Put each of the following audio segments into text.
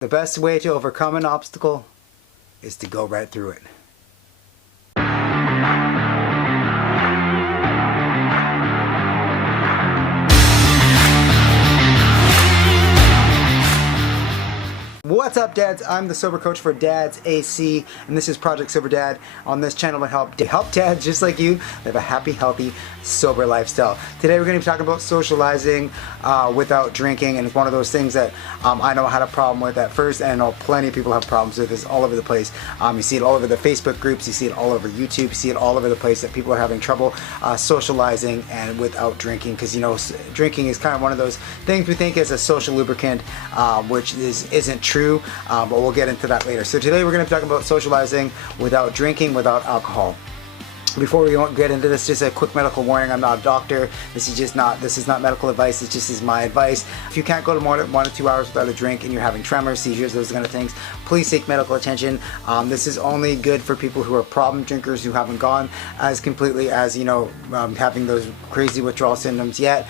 The best way to overcome an obstacle is to go right through it. What's up, dads? I'm the sober coach for Dads AC, and this is Project Sober Dad. On this channel, I help dads just like you live a happy, healthy, sober lifestyle. Today, we're going to be talking about socializing without drinking, and it's one of those things that I know I had a problem with at first, and I know plenty of people have problems with this all over the place. You see it all over the Facebook groups, you see it all over YouTube, you see it all over the place that people are having trouble socializing and without drinking, because you know drinking is kind of one of those things we think is a social lubricant, which isn't true. But we'll get into that later. So today we're going to be talking about socializing without drinking, without alcohol. Before we get into this, just a quick medical warning. I'm not a doctor. This is not medical advice. It just is my advice. If you can't go to more than 1 to 2 hours without a drink and you're having tremors, seizures, those kind of things, please seek medical attention. This is only good for people who are problem drinkers, who haven't gone as completely as, having those crazy withdrawal symptoms yet.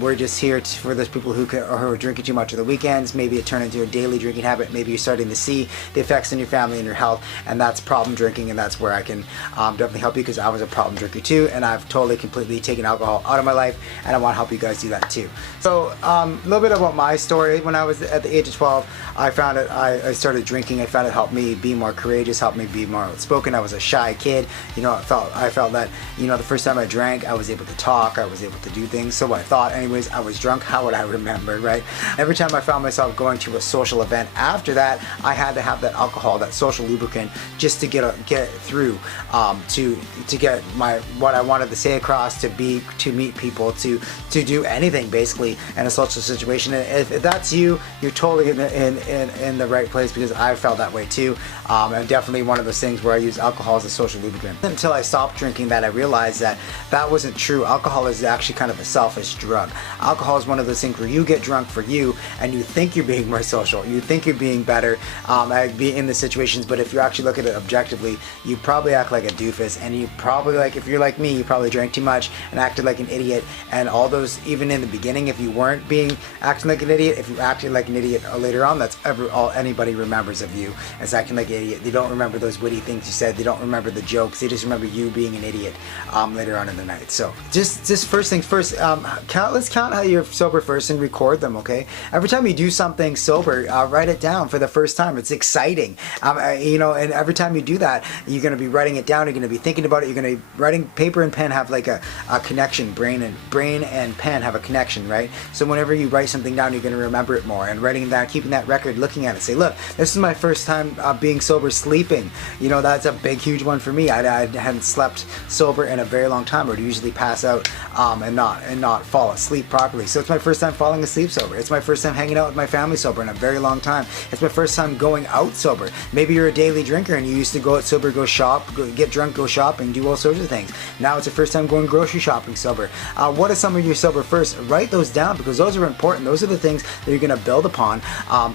We're just here for those people who are drinking too much on the weekends. Maybe it turned into a daily drinking habit. Maybe you're starting to see the effects on your family and your health, and that's problem drinking, and that's where I can definitely help you, because I was a problem drinker too, and I've totally completely taken alcohol out of my life, and I want to help you guys do that too. So a little bit about my story. When I was at the age of 12, I found it, I started drinking. I found it helped me be more courageous, helped me be more outspoken. I was a shy kid. I felt that, the first time I drank, I was able to talk, I was able to do things. So I thought, anyways, I was drunk. How would I remember, right? Every time I found myself going to a social event after that, I had to have that alcohol, that social lubricant, just to get through, to get what I wanted to say across, to meet people, to do anything basically in a social situation. And if that's you, you're totally in the right place, because I felt that way too. And definitely one of those things where I use alcohol as a social lubricant. Until I stopped drinking that, I realized that wasn't true. Alcohol is actually kind of a selfish drug. Alcohol is one of those things where you get drunk for you, and you think you're being more social, you think you're being better be in the situations, but if you actually look at it objectively, you probably act like a doofus, and you probably, like, if you're like me, you probably drank too much and acted like an idiot. And all those, even in the beginning, if you weren't acting like an idiot, if you acted like an idiot later on, that's all anybody remembers of you, is acting like an idiot. They don't remember those witty things you said, they don't remember the jokes, they just remember you being an idiot later on in the night. So just first things first, let's count how you're sober first and record them, okay? Every time you do something sober, write it down for the first time. It's exciting, and every time you do that, you're going to be writing it down, you're going to be thinking about it, you're going to be writing. Paper and pen have like a connection. Brain and pen have a connection, right? So whenever you write something down, you're going to remember it more. And writing that, keeping that record, looking at it, say, look, this is my first time being sober, sleeping. That's a big, huge one for me. I hadn't slept sober in a very long time. I would usually pass out and not fall asleep properly. So it's my first time falling asleep sober. It's my first time hanging out with my family sober in a very long time. It's my first time going out sober. Maybe you're a daily drinker and you used to go out sober, go shop, get drunk, go shopping, do all sorts of things. Now it's your first time going grocery shopping sober. What are some of your sober first? Write those down, because those are important. Those are the things that you're going to build upon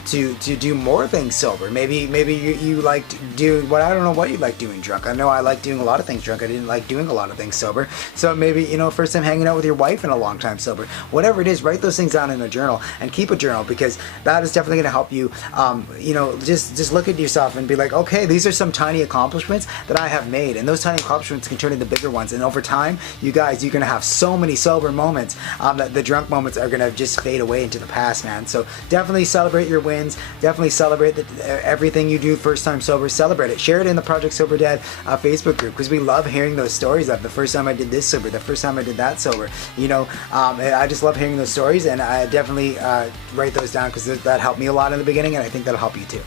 to do more things sober. Maybe you liked doing I don't know what you like doing drunk. I know I like doing a lot of things drunk. I didn't like doing a lot of things sober. So maybe, first time hanging out with your wife in a long time sober. Whatever it is, write those things down in a journal and keep a journal, because that is definitely going to help you. Just look at yourself and be like, okay, these are some tiny accomplishments that I have made, and those tiny accomplishments can turn into bigger ones. And over time, you guys, you're going to have so many sober moments that the drunk moments are going to just fade away into the past, man. So definitely celebrate your wins. Definitely celebrate everything you do first time sober. Celebrate it. Share it in the Project Sober Dad Facebook group, because we love hearing those stories of the first time I did this sober, the first time I did that sober. I just love hearing those stories, and I definitely write those down, because that helped me a lot in the beginning, and I think that'll help you too.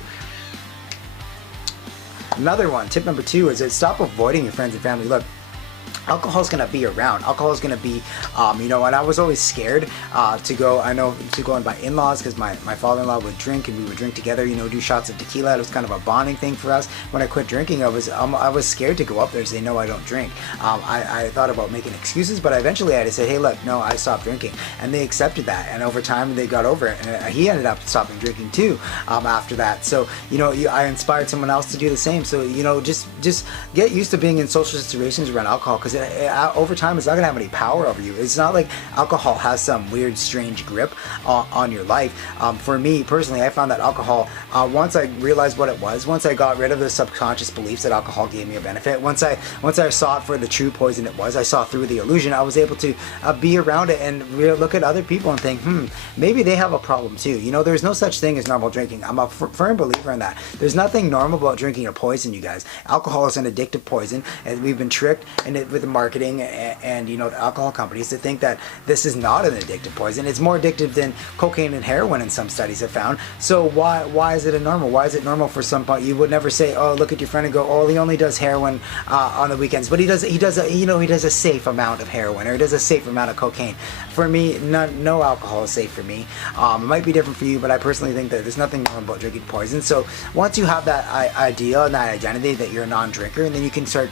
Another one, tip number 2, is stop avoiding your friends and family. Look, alcohol is going to be around. Alcohol is going to be, and I was always scared to go with my in-laws, because my father-in-law would drink, and we would drink together, do shots of tequila. It was kind of a bonding thing for us. When I quit drinking, I was scared to go up there and say, no, I don't drink. I thought about making excuses, but eventually I had to say, hey, look, no, I stopped drinking. And they accepted that, and over time they got over it, and he ended up stopping drinking too after that. So, I inspired someone else to do the same. So, just get used to being in social situations around alcohol, because over time, it's not gonna have any power over you. It's not like alcohol has some weird, strange grip on your life. For me personally, I found that alcohol, once I realized what it was, once I got rid of the subconscious beliefs that alcohol gave me a benefit, once I saw it for the true poison it was, I saw through the illusion, I was able to be around it and look at other people and think, maybe they have a problem too. You know, there's no such thing as normal drinking. I'm a firm believer in that. There's nothing normal about drinking a poison, you guys. Alcohol is an addictive poison, and we've been tricked with the marketing and you know, the alcohol companies to think that this is not an addictive poison. It's more addictive than cocaine and heroin, in some studies have found. So why is it a normal? Why is it normal for some? You would never say, oh, look at your friend and go, oh, he only does heroin on the weekends, but he does a safe amount of heroin, or he does a safe amount of cocaine. For me, no alcohol is safe for me. It might be different for you, but I personally think that there's nothing wrong about drinking poison. So once you have that idea and that identity that you're a non-drinker, and then you can start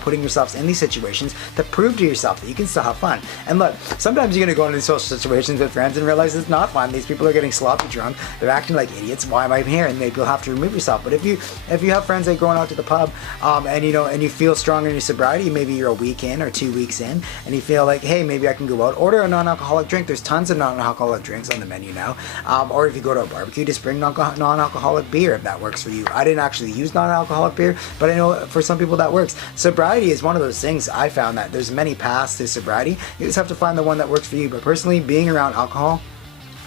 putting yourselves in these situations to prove to yourself that you can still have fun. And look, sometimes you're going to go into social situations with friends and realize it's not fun. These people are getting sloppy drunk, they're acting like idiots. Why am I here? And maybe you'll have to remove yourself. But if you have friends that are going out to the pub and you feel strong in your sobriety, maybe you're a week in or 2 weeks in, and you feel like, hey, maybe I can go out, order a non-alcoholic drink. There's tons of non-alcoholic drinks on the menu now. Or if you go to a barbecue, just bring non-alcoholic beer if that works for you. I didn't actually use non-alcoholic beer, but I know for some people that works. Sobriety is one of those things. I found that there's many paths to sobriety. You just have to find the one that works for you. But personally, being around alcohol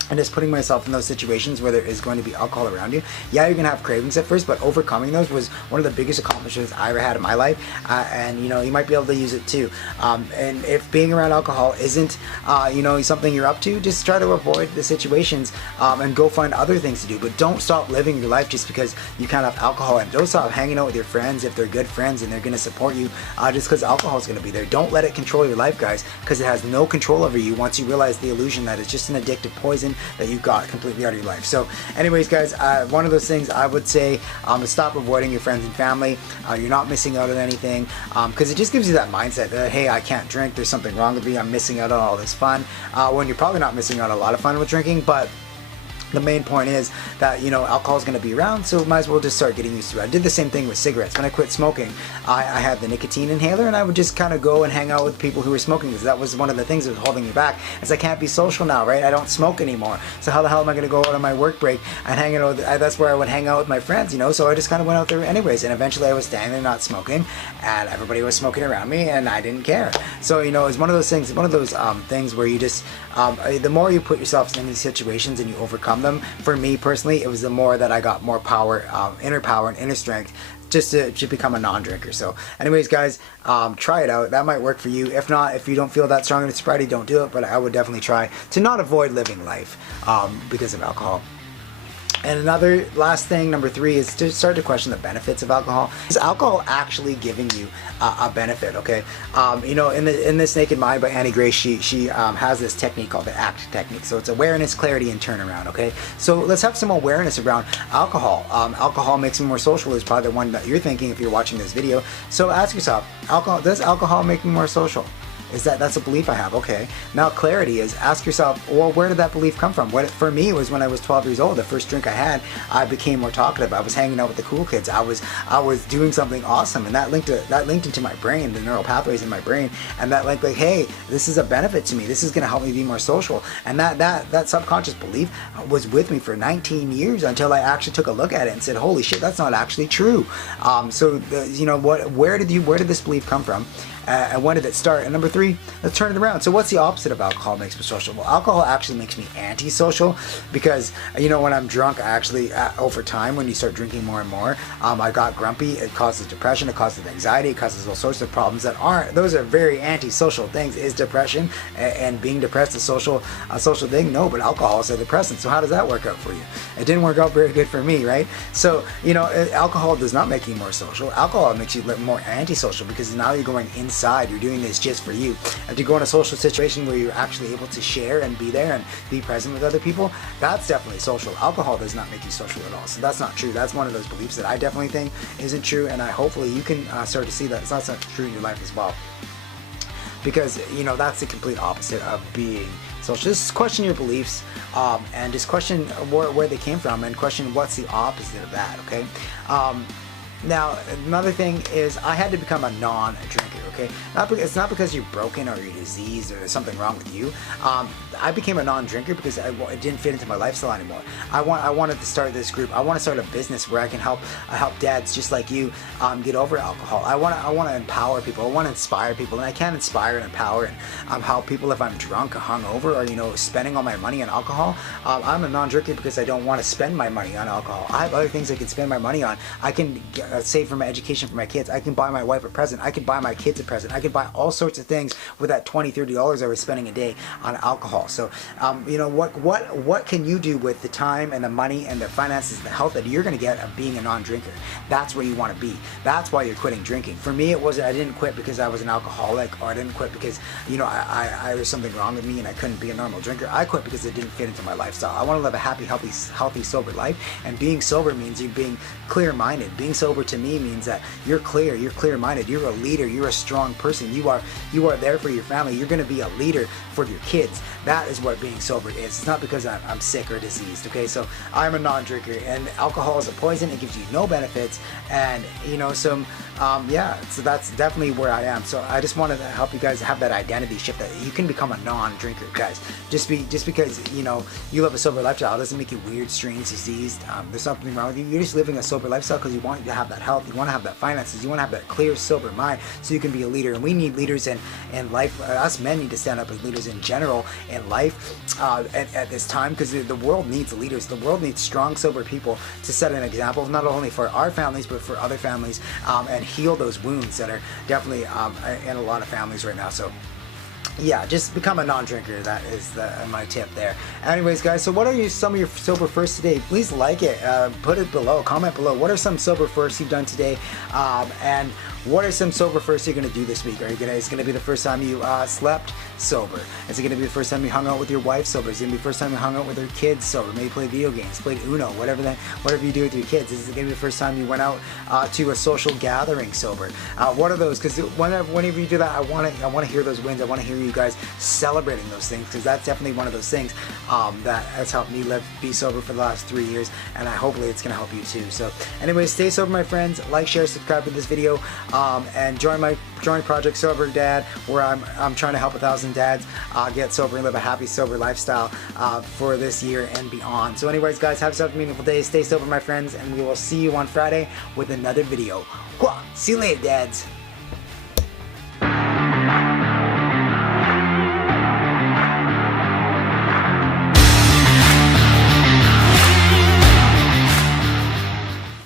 and just putting myself in those situations where there is going to be alcohol around you, yeah, you're gonna have cravings at first, but overcoming those was one of the biggest accomplishments I ever had in my life. And you might be able to use it too. And if being around alcohol isn't something you're up to, just try to avoid the situations and go find other things to do. But don't stop living your life just because you can't have alcohol, and don't stop hanging out with your friends if they're good friends and they're gonna support you just because alcohol is gonna be there. Don't let it control your life, guys, because it has no control over you once you realize the illusion that it's just an addictive poison that you got completely out of your life. So anyways, guys, one of those things I would say is stop avoiding your friends and family. You're not missing out on anything, because it just gives you that mindset that, hey, I can't drink, there's something wrong with me, I'm missing out on all this fun, when you're probably not missing out on a lot of fun with drinking. But the main point is that, alcohol is going to be around, so might as well just start getting used to it. I did the same thing with cigarettes. When I quit smoking, I had the nicotine inhaler, and I would just kind of go and hang out with people who were smoking, because that was one of the things that was holding me back, is I can't be social now, right? I don't smoke anymore. So how the hell am I going to go out on my work break and hang out? That's where I would hang out with my friends, So I just kind of went out there anyways, and eventually I was standing there not smoking, and everybody was smoking around me, and I didn't care. So, it's one of those things, things where you just, the more you put yourself in these situations and you overcome them, for me personally, it was the more that I got more power, inner power and inner strength just to become a non-drinker. So anyways, guys, try it out. That might work for you. If not, if you don't feel that strong in sobriety, don't do it. But I would definitely try to not avoid living life because of alcohol. And another last thing, number 3, is to start to question the benefits of alcohol. Is alcohol actually giving you a benefit? Okay, in this Naked Mind by Annie Gray, she has this technique called the ACT technique. So it's awareness, clarity, and turnaround. Okay, so let's have some awareness around alcohol. Alcohol makes me more social is probably the one that you're thinking if you're watching this video. So ask yourself, does alcohol make me more social? That's a belief I have. Okay. Now clarity is, ask yourself, well, where did that belief come from? For me, it was when I was 12 years old. The first drink I had, I became more talkative. I was hanging out with the cool kids. I was doing something awesome, and that linked into my brain, the neural pathways in my brain, and that like, hey, this is a benefit to me. This is going to help me be more social. And that subconscious belief was with me for 19 years until I actually took a look at it and said, holy shit, that's not actually true. Where did this belief come from? And when did it start? And number 3, let's turn it around. So what's the opposite of alcohol makes me social? Well, alcohol actually makes me antisocial, because when I'm drunk, I actually over time, when you start drinking more and more, I got grumpy. It causes depression, it causes anxiety, it causes all sorts of problems those are very antisocial things. Is depression and being depressed a social thing? No, but alcohol is a depressant. So how does that work out for you? It didn't work out very good for me, right? So alcohol does not make you more social. Alcohol makes you more antisocial, because now you're going inside. You're doing this just for you. And to go in a social situation where you're actually able to share and be there and be present with other people, that's definitely social. Alcohol does not make you social at all. So that's not true. That's one of those beliefs that I definitely think isn't true, and hopefully you can start to see that it's not true in your life as well. Because that's the complete opposite of being social. Just question your beliefs, and just question where they came from, and question what's the opposite of that. Okay. Now, another thing is I had to become a non-drinker, okay? It's not because you're broken or you're diseased or there's something wrong with you. I became a non-drinker because it didn't fit into my lifestyle anymore. I wanted to start this group. I want to start a business where I can help dads just like you get over alcohol. I want to empower people. I want to inspire people, and I can't inspire and empower and help people if I'm drunk or hungover or, you know, spending all my money on alcohol. I'm a non-drinker because I don't want to spend my money on alcohol. I have other things I can spend my money on. I can save for my education for my kids. I can buy my wife a present. I can buy my kids a present. I can buy all sorts of things with that $20, $30 I was spending a day on alcohol. So, you know, what can you do with the time and the money and the finances and the health that you're going to get of being a non-drinker? That's where you want to be. That's why you're quitting drinking. For me, it wasn't. I didn't quit because I was an alcoholic, or I didn't quit because, you know, I there was something wrong with me and I couldn't be a normal drinker. I quit because it didn't fit into my lifestyle. I want to live a happy, healthy, sober life, and being sober means you being clear-minded. Being sober to me means that you're clear, you're clear-minded, you're a leader, you're a strong person, you are there for your family, you're going to be a leader for your kids. That is what being sober is. It's not because I'm sick or diseased, okay? So I'm a non-drinker, and alcohol is a poison. It gives you no benefits, and, you know, so that's definitely where I am. So I just wanted to help you guys have that identity shift, that you can become a non-drinker, guys. Just because, you know, you live a sober lifestyle doesn't make you weird, strange, diseased. There's something wrong with you. You're just living a sober lifestyle because you want to have that health, you want to have that finances, you want to have that clear, sober mind, so you can be a leader. And we need leaders in life. Us men need to stand up as leaders in general in life at this time, because the world needs leaders. The world needs strong, sober people to set an example, not only for our families but for other families, and heal those wounds that are definitely in a lot of families right now. So yeah, just become a non-drinker. That is my tip there. Anyways, guys, so what are some of your sober firsts today? Please like it, put it below, comment below. What are some sober firsts you've done today, and what are some sober firsts you're going to do this week? It's going to be the first time you slept sober? Is it going to be the first time you hung out with your wife sober? Is it going to be the first time you hung out with your kids sober? Maybe play video games, played Uno, whatever you do with your kids. Is it going to be the first time you went out to a social gathering sober? What are those? Because whenever you do that, I want to hear those wins. I want to hear you guys celebrating those things, because that's definitely one of those things that has helped me be sober for the last 3 years, and hopefully it's going to help you too. So anyways, stay sober, my friends. Like, share, subscribe to this video, and join Project Sober Dad, where I'm trying to help 1,000 dads get sober and live a happy, sober lifestyle for this year and beyond. So anyways, guys, have yourself a meaningful day. Stay sober, my friends, and we will see you on Friday with another video. See you later, dads.